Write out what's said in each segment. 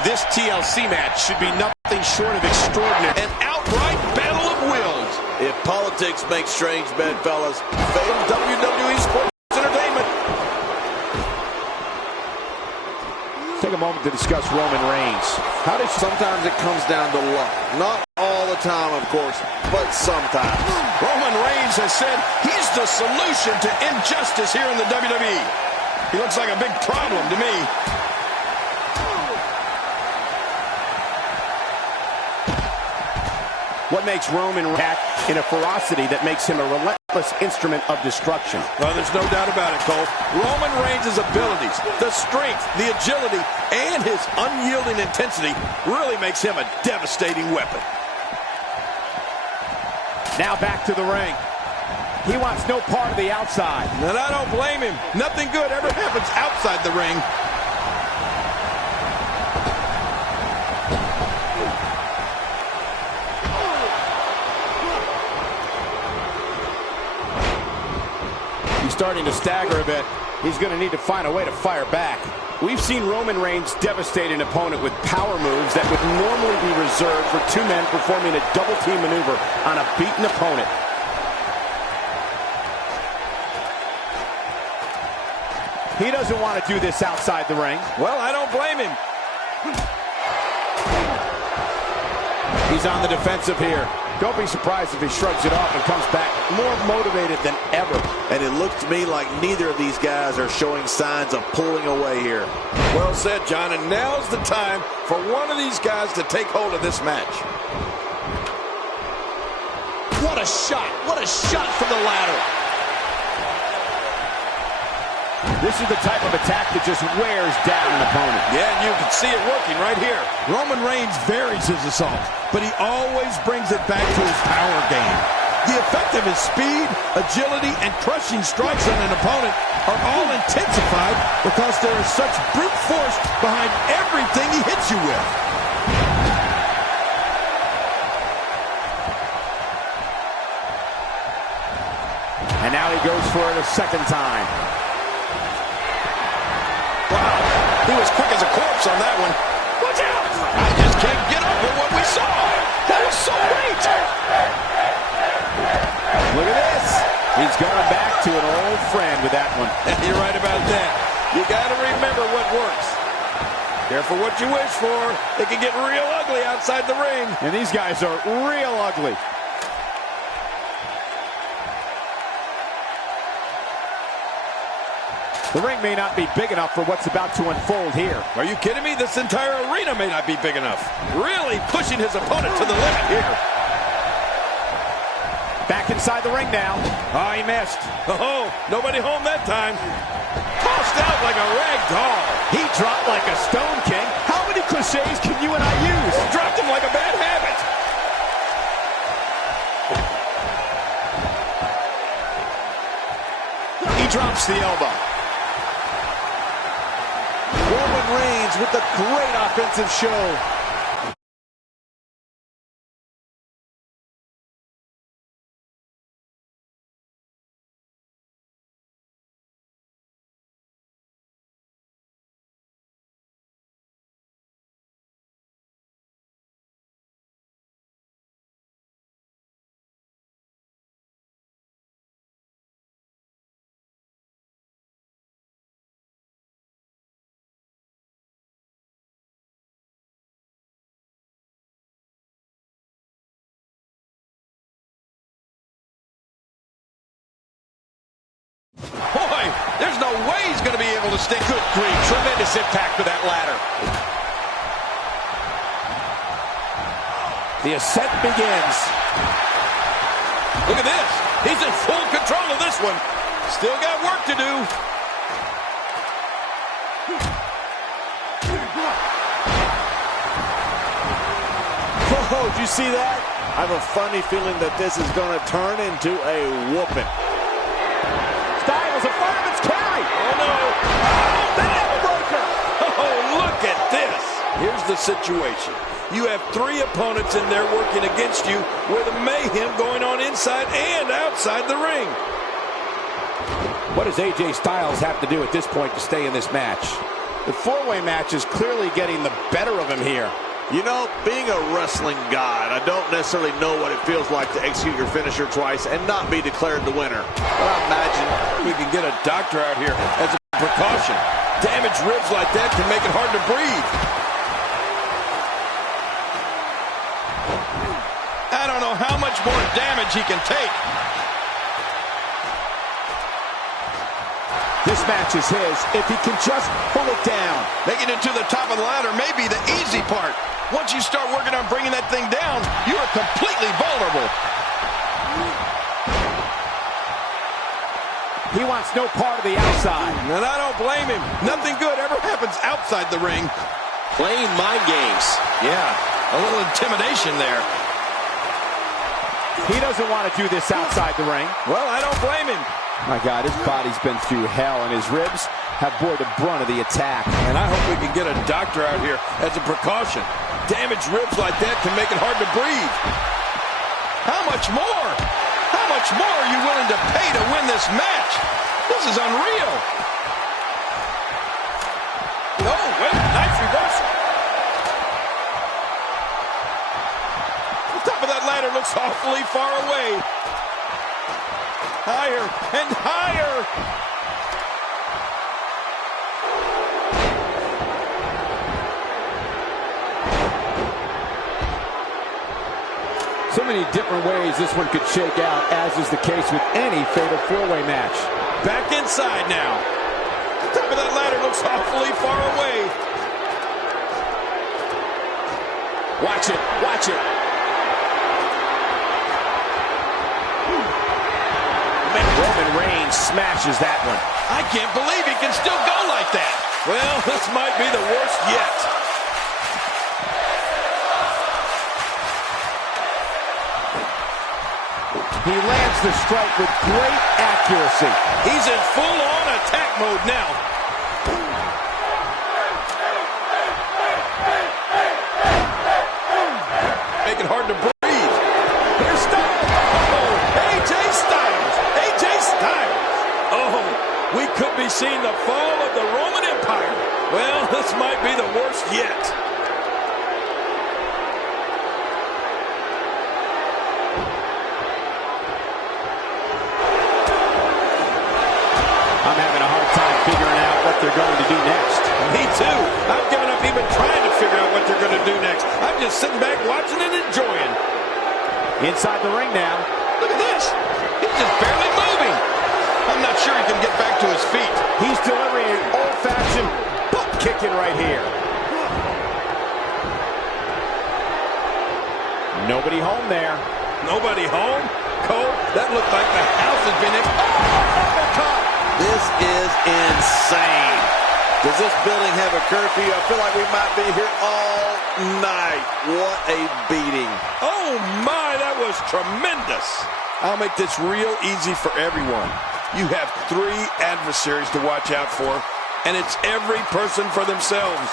This TLC match should be nothing short of extraordinary. An outright battle of wills. If politics make strange bedfellas, fail WWE Sports Entertainment. Take a moment to discuss Roman Reigns. Sometimes it comes down to luck. Not all the time, of course, but sometimes. Roman Reigns has said he's the solution to injustice here in the WWE. He looks like a big problem to me. What makes Roman act in a ferocity that makes him a relentless instrument of destruction? Well, there's no doubt about it, Cole. Roman Reigns' abilities, the strength, the agility, and his unyielding intensity really makes him a devastating weapon. Now back to the ring. He wants no part of the outside. And I don't blame him. Nothing good ever happens outside the ring. Starting to stagger a bit. He's going to need to find a way to fire back. We've seen Roman Reigns devastate an opponent with power moves that would normally be reserved for two men performing a double team maneuver on a beaten opponent. He doesn't want to do this outside the ring. Well, I don't blame him. He's on the defensive here. Don't be surprised if he shrugs it off and comes back more motivated than ever. And it looks to me like neither of these guys are showing signs of pulling away here. Well said, John, and now's the time for one of these guys to take hold of this match. What a shot! What a shot from the ladder! This is the type of attack that just wears down an opponent. Yeah, and you can see it working right here. Roman Reigns varies his assault, but he always brings it back to his power game. The effect of his speed, agility, and crushing strikes on an opponent are all intensified because there is such brute force behind everything he hits you with. And now he goes for it a second time. Wow, he was quick as a corpse on that one. Watch out! I just can't get over what we saw. That was so great. Look at this. He's going back to an old friend with that one. You're right about that. You got to remember what works. Careful what you wish for. It can get real ugly outside the ring. And these guys are real ugly. The ring may not be big enough for what's about to unfold here. Are you kidding me? This entire arena may not be big enough. Really pushing his opponent to the limit here. Back inside the ring now. Oh, he missed. Oh, nobody home that time. Tossed out like a rag doll. He dropped like a stone king. How many cliches can you and I use? Dropped him like a bad habit. He drops the elbow. Roman Reigns with a great offensive show. Boy, there's no way he's going to be able to stay. Good grief. Tremendous impact with that ladder. The ascent begins. Look at this. He's in full control of this one. Still got work to do. Oh, did you see that? I have a funny feeling that this is going to turn into a whooping. Styles, a fireman's carry. Oh, no. Oh, the neck breaker. Oh, look at this. Here's the situation. You have three opponents in there working against you with mayhem going on inside and outside the ring. What does AJ Styles have to do at this point to stay in this match? The four-way match is clearly getting the better of him here. You know, being a wrestling god, I don't necessarily know what it feels like to execute your finisher twice and not be declared the winner. But I imagine we can get a doctor out here as a precaution. Damaged ribs like that can make it hard to breathe. I don't know how much more damage he can take. This match is his if he can just pull it down. Making it to the top of the ladder may be the easy part. Once you start working on bringing that thing down, you are completely vulnerable. He wants no part of the outside. And I don't blame him. Nothing good ever happens outside the ring. Playing mind games. Yeah, a little intimidation there. He doesn't want to do this outside the ring. Well, I don't blame him. My God, his body's been through hell, and his ribs have bore the brunt of the attack. And I hope we can get a doctor out here as a precaution. Damaged ribs like that can make it hard to breathe. How much more? How much more are you willing to pay to win this match? This is unreal. Oh, wait, nice reversal. The top of that ladder looks awfully far away. Higher and higher. So many different ways this one could shake out, as is the case with any fatal four-way match. Back inside now. The top of that ladder looks awfully far away. Watch it, watch it. Roman Reigns smashes that one. I can't believe he can still go like that. Well, this might be the worst yet. He lands the strike with great accuracy. He's in full-on attack mode now. Make it hard to breathe. Here's Styles. Oh, AJ Styles. AJ Styles. Oh, we could be seeing the fall of the Roman Empire. Well, this might be the worst yet. I'm having a hard time figuring out what they're going to do next. Me too. I've given up even trying to figure out what they're going to do next. I'm just sitting back watching and enjoying. Inside the ring now. Look at this. He's just barely moving. I'm not sure he can get back to his feet. He's delivering an old-fashioned butt kicking right here. Nobody home there. Nobody home? Cole, that looked like the house has been in. Oh, uppercut! this is insane. Does this building have a curfew? I feel like we might be here all night. What a beating. Oh, my, that was tremendous. I'll make this real easy for everyone. You have 3 adversaries to watch out for, and it's every person for themselves.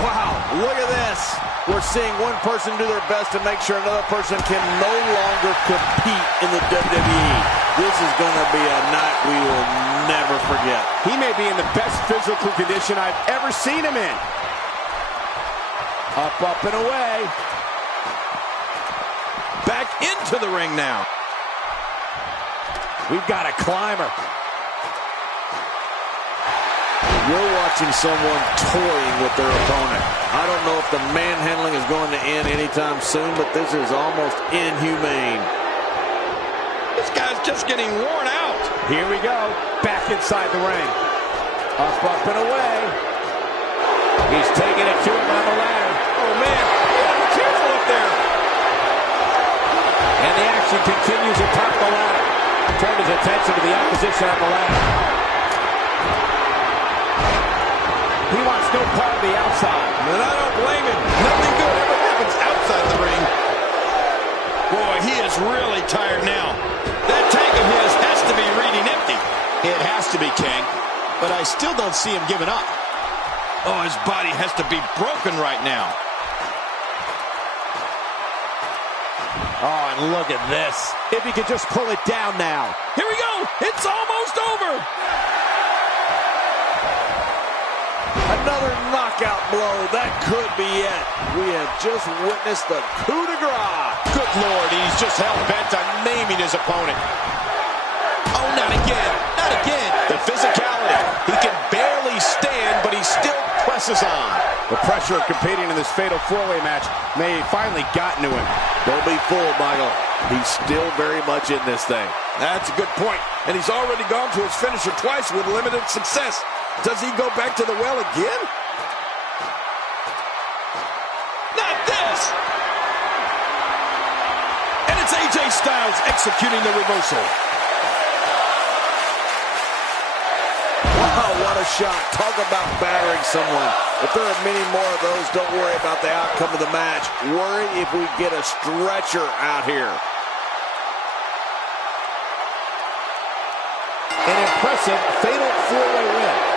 Wow, look at this. We're seeing one person do their best to make sure another person can no longer compete in the WWE. This is going to be a night we will never forget. He may be in the best physical condition I've ever seen him in. Up, up, and away. Back into the ring now. We've got a climber. You're watching someone toying with their opponent. I don't know if the manhandling is going to end anytime soon, but this is almost inhumane. This guy's just getting worn out. Here we go. Back inside the ring. Up, up, and away. He's taking it to him on the ladder. Oh, man. Be careful up there. And the action continues atop the ladder. Turned his attention to the opposition on the ladder. He wants no part of the outside. And I don't blame him. Nothing good ever happens outside the ring. Boy, he is really tired now. That tank of his has to be reading empty. It has to be, King. But I still don't see him giving up. Oh, his body has to be broken right now. Oh, and look at this. If he could just pull it down now. Here we go. It's almost over. Another knockout blow. That could be it. We have just witnessed the coup de grace. Good Lord, he's just hell-bent on maiming his opponent. Oh, not again. Not again. The physicality. He can barely stand, but he still presses on. The pressure of competing in this fatal four-way match may have finally gotten to him. Don't be fooled, Michael. He's still very much in this thing. That's a good point. And he's already gone to his finisher twice with limited success. Does he go back to the well again? Not this! And it's AJ Styles executing the reversal. Wow, what a shot. Talk about battering someone. If there are many more of those, don't worry about the outcome of the match. Worry if we get a stretcher out here. An impressive fatal four-way win.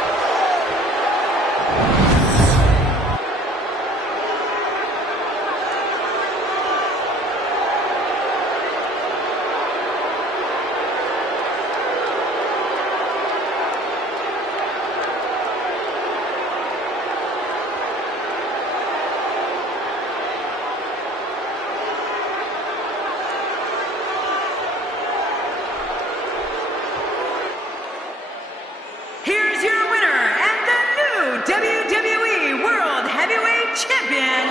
Here's your winner and the new WWE World Heavyweight Champion,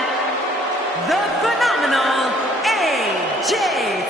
the phenomenal AJ